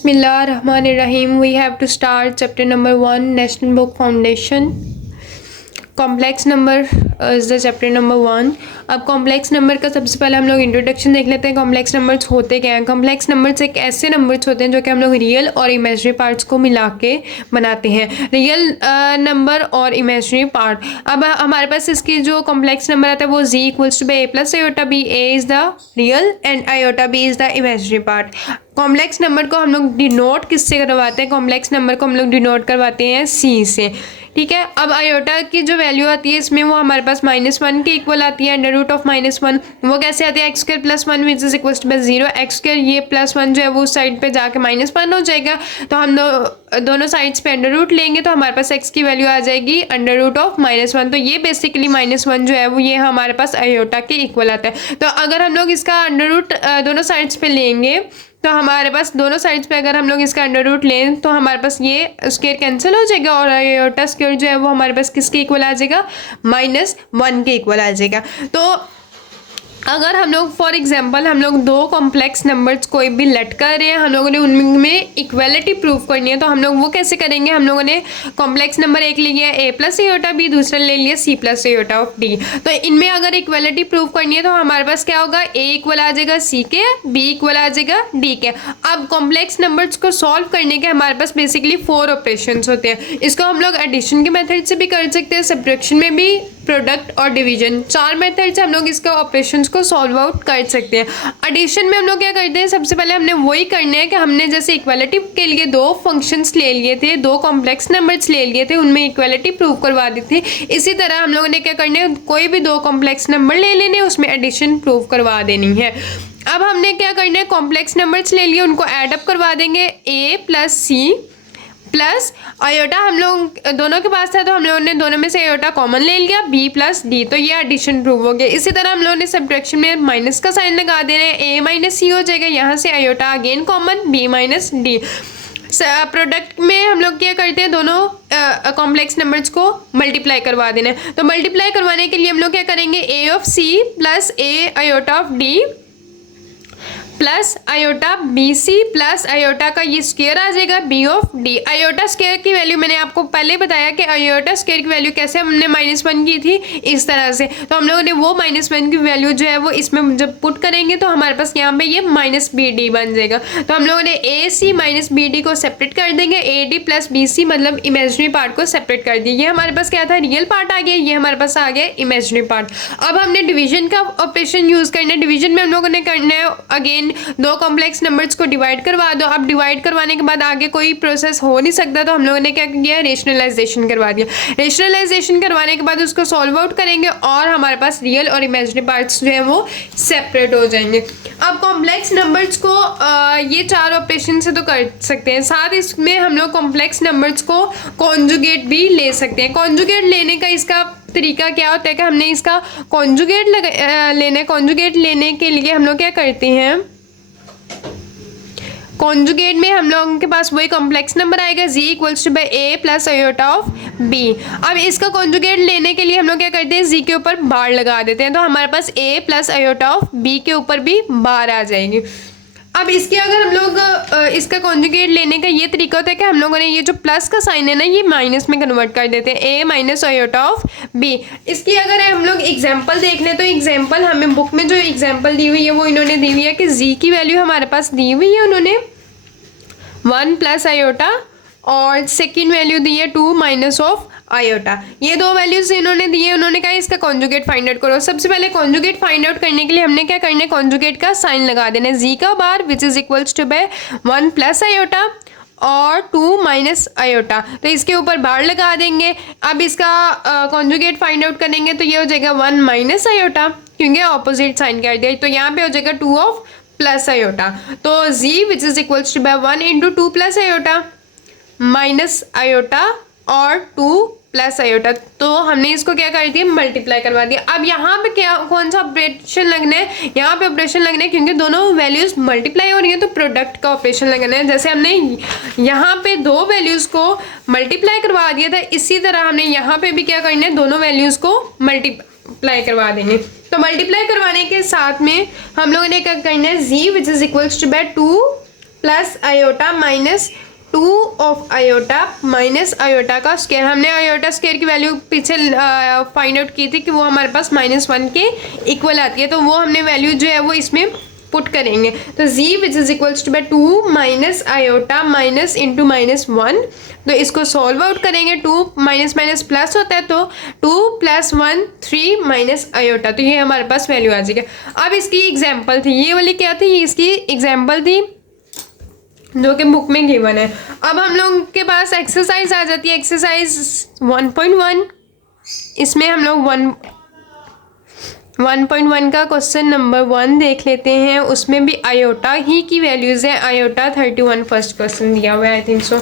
Bismillahirrahmanirrahim. We have to start chapter number 1, National Book Foundation. Complex number is the chapter number 1. अब complex number का सबसे पहले हम लोग इंट्रोडक्शन देख लेते हैं. कॉम्प्लेक्स नंबर्स होते क्या हैं? कॉम्प्लेक्स नंबर्स एक ऐसे नंबर्स होते हैं जो कि हम लोग रियल और इमेजिनरी पार्ट्स को मिला के बनाते हैं. रियल नंबर और इमेजिनरी पार्ट. अब हमारे पास इसकी जो कॉम्प्लेक्स नंबर आता है वो z equals to by a plus iota b. A is the real and iota b is the imaginary part. Complex number को हम लोग डिनोट किससे करवाते हैं? कॉम्प्लेक्स नंबर को हम लोग डिनोट करवाते हैं सी से. ठीक है. अब आयोटा की जो वैल्यू आती है इसमें वो हमारे पास -1 के इक्वल आती है. अंडर रूट ऑफ -1 वो कैसे आती है? X square plus 1 which is equal to 0. X square ये +1 जो है वो उस साइड पे जाके -1 हो जाएगा. तो हम दोनों साइड्स पे अंडर रूट लेंगे तो हमारे पास एक्स की वैल्यू आ जाएगी अंडर रूट ऑफ -1. तो ये बेसिकली -1 जो है वो ये हमारे पास आयोटा के इक्वल आता है. तो अगर हम लोग इसका अंडर रूट दोनों साइड्स पे लेंगे तो हमारे पास दोनों साइड्स पे अगर हम लोग इसका अंडर रूट लें तो हमारे पास ये स्क्वायर कैंसिल हो जाएगा और आयोटा स्क्वायर जो है वो हमारे पास किसके इक्वल आ जाएगा? -1 के इक्वल आ जाएगा. तो अगर हम लोग फॉर एग्जांपल हम लोग दो कॉम्प्लेक्स नंबर्स कोई भी लेट कर रहे हैं, हम लोगों ने उनमें इक्वलिटी प्रूव करनी है तो हम लोग वो कैसे करेंगे? हम लोगों ने कॉम्प्लेक्स नंबर एक ले लिया ए प्लस आयोटा बी, दूसरा ले लिया c plus iota of d. तो इनमें अगर इक्वलिटी प्रूव करनी है तो हमारे पास क्या होगा? ए इक्वल आ जाएगा सी के, बी इक्वल आ जाएगा डी के. अब कॉम्प्लेक्स नंबर्स को सॉल्व करने के हमारे पास बेसिकली 4 ऑपरेशंस होते हैं. इसको हम लोग एडिशन के मेथड से भी कर सकते हैं, सब्ट्रैक्शन में भी, प्रोडक्ट और डिवीजन. 4 मेथड से हम लोग इसका ऑपरेशंस को सॉल्व आउट कर सकते हैं. एडिशन में हम लोग क्या करते हैं? सबसे पहले हमने वही करना है कि हमने जैसे इक्वालिटी के लिए 2 फंक्शंस ले लिए थे, 2 कॉम्प्लेक्स नंबर्स ले लिए थे, उनमें इक्वालिटी प्रूव करवा दी थी. इसी तरह हम लोगों ने क्या करना है? कोई भी 2 कॉम्प्लेक्स नंबर ले लेने, उसमें एडिशन प्रूव करवा देनी है. अब हमने क्या करना है? कॉम्प्लेक्स नंबर्स ले लिए, उनको एडअप करवा देंगे. ए प्लस सी प्लस आयोटा हम लोग दोनों के पास था तो हम लोगों ने दोनों में से आयोटा कॉमन ले लिया, बी प्लस डी. तो ये एडिशन प्रूव हो गया. इसी तरह हम लोगों ने सब्ट्रैक्शन में माइनस का साइन लगा देना है. ए माइनस सी हो जाएगा, यहाँ से iota again common, b minus d. Product में हम लोग क्या करते हैं? दोनों कॉम्प्लेक्स नंबर्स को मल्टीप्लाई करवा देना है. तो मल्टीप्लाई करवाने के लिए हम लोग क्या करेंगे? A of C plus A iota of D plus iota B C plus iota का ये स्क्वायर आ जाएगा B of D. Iota square की वैल्यू मैंने आपको पहले बताया कि आयोटा स्क्वायर की वैल्यू कैसे हमने -1 की थी, इस तरह से. तो हम लोगों ने वो -1 की वैल्यू जो है वो इसमें जब पुट करेंगे तो हमारे पास यहाँ पे ये -BD बन जाएगा. तो हम लोगों ने ए सी -BD को सेपरेट कर देंगे. A d plus b c मतलब इमेजिनरी पार्ट को सेपरेट कर दिया. ये हमारे पास क्या था? रियल पार्ट आ गया. ये हमारे पास आ गया इमेजिनरी पार्ट. अब हमने डिवीजन का ऑपरेशन यूज करना है. डिवीजन में हम लोगों ने करना है अगेन 2 कॉम्प्लेक्स नंबर्स को डिवाइड करवा दो. अब डिवाइड करवाने के बाद आगे कोई प्रोसेस हो नहीं सकता तो हम लोगों ने क्या किया? रेशनलाइजेशन करवा दिया. रेशनलाइजेशन करवाने के बाद उसको सॉल्व आउट करेंगे और हमारे पास रियल और इमेजिनरी पार्ट्स जो है वो सेपरेट हो जाएंगे. अब कॉम्प्लेक्स नंबर्स को ये 4 ऑपरेशन से तो कर सकते हैं, साथ इसमें हम लोग कॉम्प्लेक्स नंबर्स को कॉन्जुगेट भी ले सकते हैं. कॉन्जुगेट लेने का इसका तरीका क्या होता है कि हमने इसका कॉन्जुगेट लेना है. कॉन्जुगेट लेने के लिए हम लोग क्या करते हैं? कॉन्जुगेट में हम लोगों के पास वही कॉम्प्लेक्स नंबर आएगा z equals to by a plus iota of b. अब इसका कॉन्जुगेट लेने के लिए हम लोग क्या करते हैं? z के ऊपर बार लगा देते हैं तो हमारे पास a plus iota of b के ऊपर भी बार आ जाएगी. अब इसके अगर हम लोग इसका कॉन्जुगेट लेने का ये तरीका होता है कि हम लोगों ने ये जो प्लस का साइन है ना ये माइनस में कन्वर्ट कर देते हैं. a minus iota of b. इसकी अगर हम लोग एग्जांपल देख लें तो एग्जांपल हमें बुक में जो एग्जांपल दी हुई है वो इन्होंने दी हुई है कि z की वैल्यू हमारे पास दी हुई है उन्होंने 1 प्लस आयोटा और सेकेंड वैल्यू दी है 2 माइनस ऑफ आयोटा. ये 2 वैल्यूज इन्होंने दी है. उन्होंने कहा इसका कॉन्जुगेट फाइंड आउट करो. सबसे पहले कॉन्जुगेट फाइंड आउट करने के लिए हमने क्या करना है? कॉन्जुगेट का साइन लगा देना है. जी का bar which is equals to by 1 plus iota और 2 माइनस आयोटा. तो इसके ऊपर बार लगा देंगे. अब इसका कॉन्जुगेट फाइंड आउट करेंगे तो ये हो जाएगा 1 माइनस आयोटा क्योंकि ऑपोजिट साइन कर दिया. तो यहाँ पे हो जाएगा 2 ऑफ प्लस आयोटा. तो z which is equals to by 1 into 2 plus iota minus iota और 2 प्लस आयोटा. तो हमने इसको क्या कर दिया? मल्टीप्लाई करवा दिया. अब यहाँ पे क्या कौन सा ऑपरेशन लगना है? यहाँ पे ऑपरेशन लगना है क्योंकि दोनों वैल्यूज मल्टीप्लाई हो रही है तो प्रोडक्ट का ऑपरेशन लगना है. जैसे हमने यहाँ पे 2 वैल्यूज को मल्टीप्लाई करवा दिया था, इसी तरह हमने यहाँ पे भी क्या करना है? दोनों वैल्यूज को मल्टीप्लाई करवा देंगे. तो मल्टीप्लाई करवाने के साथ में हम लोगों ने क्या करना है? z which is equals to by 2 plus iota minus 2 of iota minus iota का स्क्वायर। हमने आयोटा स्क्वायर की वैल्यू पीछे फाइंड आउट की थी कि वो हमारे पास -1 के इक्वल आती है, तो वो हमने वैल्यू जो है वो इसमें पुट करेंगे। तो z which is equals to 2 minus iota minus into -1, तो इसको सॉल्व आउट करेंगे। 2 माइनस माइनस प्लस होता है, तो 2 + 1 3 माइनस आयोटा, तो ये हमारे पास वैल्यू आ जाएगी। अब इसकी एग्जाम्पल थी, ये वाली क्या थी, इसकी एग्जाम्पल थी जो कि बुक में गिवन है। अब हम लोग के पास एक्सरसाइज आ जाती है, एक्सरसाइज 1.1। इसमें हम लोग 1.1 का क्वेश्चन नंबर 1 देख लेते हैं। उसमें भी आयोटा ही की वैल्यूज़ है। आयोटा 31 फर्स्ट क्वेश्चन दिया हुआ है, आई थिंक सो।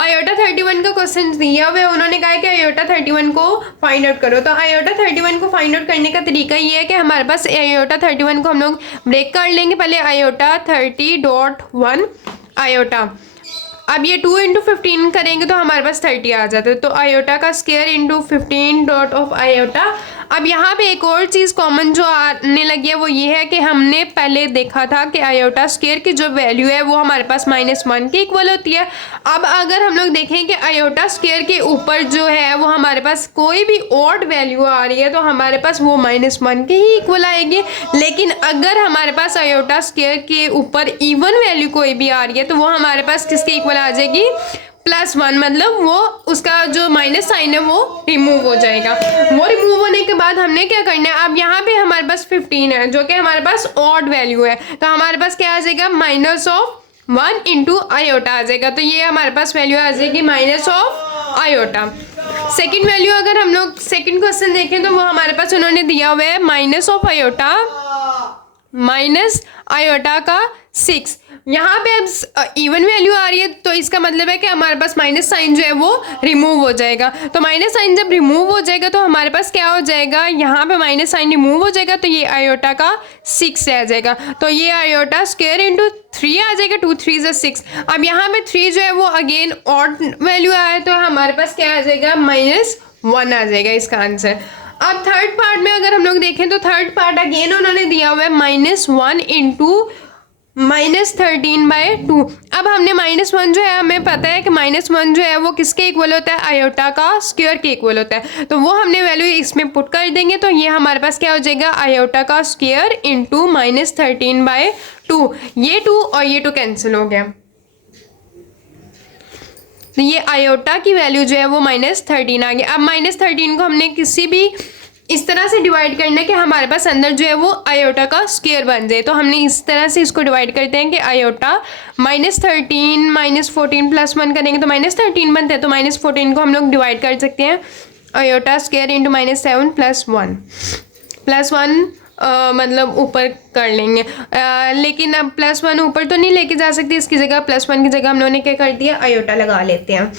आयोटा 31 का क्वेश्चन दिया हुआ है, उन्होंने कहा है कि आयोटा 31 को फाइंड आउट करो। तो आयोटा 31 को फाइंड आउट करने का तरीका ये है कि हमारे पास आयोटा 31 को हम लोग ब्रेक कर लेंगे। पहले आयोटा 30.1 आयोटा, अब ये 2 × 15 करेंगे तो हमारे पास 30 आ जाता है। तो आयोटा का square into 15 dot of iota. अब यहाँ पे एक और चीज़ कॉमन जो आने लगी है वो ये है कि हमने पहले देखा था कि आयोटा स्क्वायर की जो वैल्यू है वो हमारे पास -1 के इक्वल होती है। अब अगर हम लोग देखें कि आयोटा स्क्वायर के ऊपर जो है वो हमारे पास कोई भी ऑड वैल्यू आ रही है तो हमारे पास वो -1 के ही इक्वल आएगी। लेकिन अगर हमारे पास आयोटा स्क्वायर के ऊपर इवन वैल्यू कोई भी आ रही है तो वो हमारे पास किसके इक्वल आ जाएगी, +1, मतलब वो उसका जो माइनस साइन है वो रिमूव हो जाएगा। वो रिमूव होने के बाद हमने क्या करना है, अब यहाँ पे हमारे पास 15 है जो कि हमारे पास ऑड वैल्यू है, तो हमारे पास क्या आ जाएगा, -1 इंटू आयोटा आ जाएगा। तो ये हमारे पास वैल्यू आ जाएगी -ऑफ आयोटा। सेकेंड वैल्यू अगर हम लोग सेकेंड क्वेश्चन देखें तो वो हमारे पास उन्होंने दिया हुआ है -ऑफ आयोटा माइनस आयोटा का 6। यहाँ पे अब इवन वैल्यू आ रही है तो इसका मतलब है कि हमारे पास माइनस साइन जो है वो रिमूव हो जाएगा। तो माइनस साइन जब रिमूव हो जाएगा तो हमारे पास क्या हो जाएगा, यहाँ पे माइनस साइन रिमूव हो जाएगा तो ये आयोटा का 6 रह जाएगा। तो ये आयोटा स्क्वायर इंटू 3 आ जाएगा, 2 3 = 6। अब यहाँ पे 3 जो है वो अगेन ऑड वैल्यू आया तो हमारे पास क्या आ जाएगा, -1 आ जाएगा इसका आंसर। अब थर्ड पार्ट में अगर हम लोग देखें तो थर्ड पार्ट अगेन उन्होंने दिया हुआ है -1 इंटू -13/2। अब हमने -1 जो है हमें पता है कि -1 जो है वो किसके इक्वल होता है, आयोटा का स्क्वायर के इक्वल होता है। तो वो हमने वैल्यू इसमें पुट कर देंगे तो ये हमारे पास क्या हो जाएगा, आयोटा का स्क्वायर इंटू -13/2। ये 2 और ये 2 कैंसिल हो गया, तो ये आयोटा की वैल्यू जो है वो -13 आ गया। अब -13 को हमने किसी भी इस तरह से डिवाइड करना है कि हमारे पास अंदर जो है वो आयोटा का स्क्वायर बन जाए। तो हमने इस तरह से इसको डिवाइड करते हैं कि आयोटा -13 -14 +1 करेंगे तो -13 बनता है। तो -14 को हम लोग डिवाइड कर सकते हैं आयोटा स्क्वायर इंटू -7 +1 मतलब ऊपर कर लेंगे। लेकिन अब +1 ऊपर तो नहीं लेके जा सकते, इसकी जगह +1 की जगह हम लोगों ने क्या कर दिया, आयोटा लगा लेते हैं।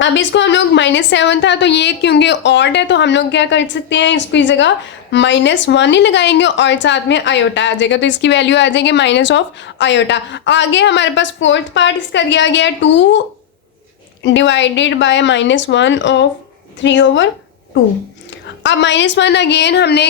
अब इसको हम लोग -7 था तो ये क्योंकि ऑड है तो हम लोग क्या कर सकते हैं, इसकी जगह -1 ही लगाएंगे और साथ में आयोटा आ जाएगा। तो इसकी वैल्यू आ जाएगी -ऑफ आयोटा। आगे हमारे पास फोर्थ पार्ट इसका दिया गया है 2 डिवाइडेड बाय -1 ऑफ 3/2। अब -1 अगेन हमने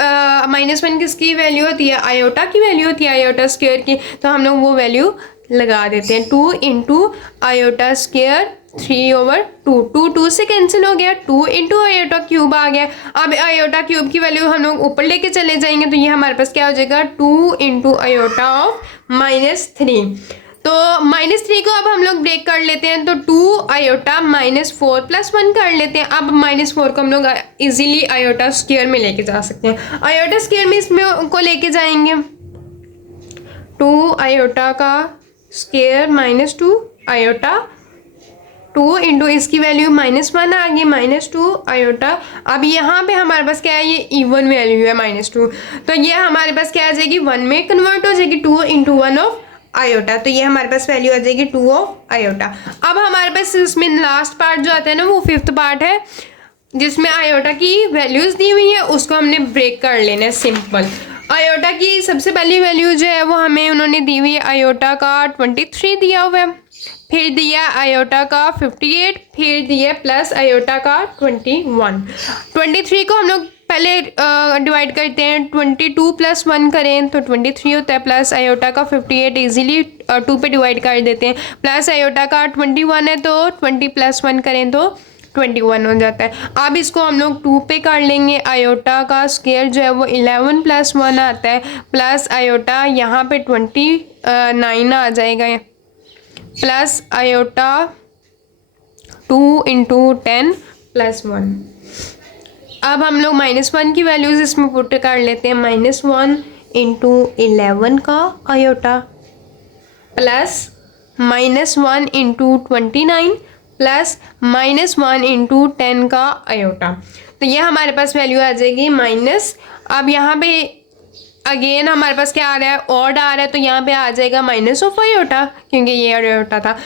-1 किसकी वैल्यू होती है, आयोटा की वैल्यू होती है, आयोटा स्क्वायर की। तो हम लोग वो वैल्यू लगा देते हैं, 2 इंटू आयोटा स्क्वायर 3/2। 2 से कैंसिल हो गया, 2 इंटू आयोटा क्यूब आ गया। अब आयोटा क्यूब की वैल्यू हम लोग ऊपर लेके चले जाएंगे तो ये हमारे पास क्या हो जाएगा, 2 इंटू आयोटा ऑफ -3। तो -3 को अब हम लोग ब्रेक कर लेते हैं तो 2 आयोटा -4 +1 कर लेते हैं। अब -4 को हम लोग इजीली आयोटा स्क्वायर में लेके जा सकते हैं। आयोटा स्क्वायर में इसमें को लेके जाएंगे 2 आयोटा का स्क्वायर -2 आयोटा 2 इंटू इसकी वैल्यू -1 आ गई -2 आयोटा। अब यहाँ पे हमारे पास क्या है, ये इवन वैल्यू है -2, तो ये हमारे पास क्या आ जाएगी, 1 में कन्वर्ट हो जाएगी, 2 इंटू 1 ऑफ आयोटा। तो ये हमारे पास वैल्यू आ जाएगी 2 ऑफ आयोटा। अब हमारे पास इसमें लास्ट पार्ट जो आता है ना वो 5th पार्ट है जिसमें आयोटा की वैल्यूज दी हुई है, उसको हमने ब्रेक कर लेना है। सिंपल आयोटा की सबसे पहली वैल्यू जो है वो हमें उन्होंने दी हुई है, आयोटा का 23 दिया हुआ है, फिर दिया आयोटा का 58, फिर दिया प्लस आयोटा का 21। 23 को हम लोग पहले डिवाइड करते हैं, 22 + 1 करें तो 23 होता है, प्लस आयोटा का 58 इजीली 2 पे डिवाइड कर देते हैं, प्लस आयोटा का 21 है तो 20 + 1 करें तो 21 हो जाता है। अब इसको हम लोग 2 पे कर लेंगे, आयोटा का स्क्वायर जो है वो 11 + 1 आता है, प्लस आयोटा यहाँ पे 29 आ जाएगा, प्लस आयोटा 2 × 10 + 1। अब हम लोग -1 की वैल्यूज़ इसमें पुट कर लेते हैं, -1 × 11 का आयोटा प्लस -1 × 29 प्लस -1 × 10 का आयोटा। तो ये हमारे पास वैल्यू आ जाएगी माइनस। अब यहाँ पे अगेन हमारे पास क्या आ रहा है, ऑड आ रहा है, तो यहाँ पे आ जाएगा माइनस ऑफ आयोटा क्योंकि ये आयोटा था,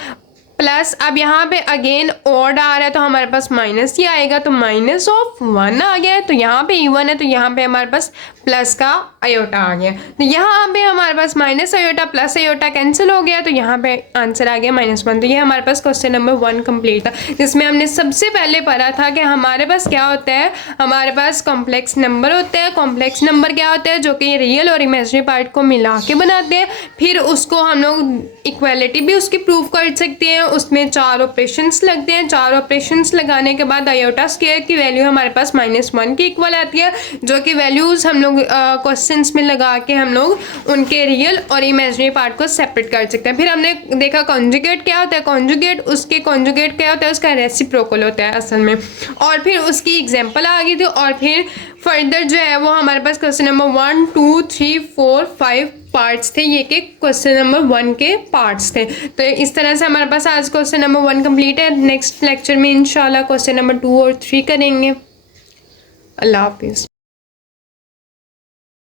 प्लस अब यहाँ पे अगेन ऑड आ रहा है तो हमारे पास माइनस ही आएगा, तो -1 आ गया है, तो यहाँ पे इवन है तो यहाँ पे हमारे पास प्लस का आयोटा आ गया, तो यहाँ पे हमारे पास minus iota plus iota cancel हो गया, तो यहाँ पे आंसर आ गया -1। तो ये हमारे पास क्वेश्चन नंबर 1 कंप्लीट था, जिसमें हमने सबसे पहले पढ़ा था कि हमारे पास क्या होता है, हमारे पास कॉम्प्लेक्स नंबर होते हैं। कॉम्प्लेक्स नंबर क्या होता है, जो कि रियल और इमेजिनरी पार्ट को मिला के बनाते हैं, फिर उसको हम लोग इक्वालिटी भी उसकी प्रूव कर सकते हैं। उसमें 4 ऑपरेशंस लगते हैं, 4 ऑपरेशंस लगाने के बाद आयोटा स्क्वायर की वैल्यू हमारे पास -1 के इक्वल आती है, जो कि वैल्यूज़ हम लोग क्वेश्चंस में लगा के हम लोग उनके रियल और इमेजिनरी पार्ट को सेपरेट कर सकते हैं। फिर हमने देखा कॉन्जुगेट क्या होता है, कॉन्जुगेट उसके कॉन्जुगेट क्या होता है, उसका रेसिप्रोकल होता है असल में, और फिर उसकी एग्जांपल आ गई थी, और फिर फर्दर जो है वो हमारे पास क्वेश्चन नंबर 1 2 3 4 5 पार्ट्स थे, ये के क्वेश्चन नंबर 1 के पार्ट्स थे। तो इस तरह से हमारे पास आज क्वेश्चन नंबर 1 कंप्लीट है। नेक्स्ट लेक्चर में इंशाल्लाह क्वेश्चन नंबर 2 और 3 करेंगे। अल्लाह हाफिज़।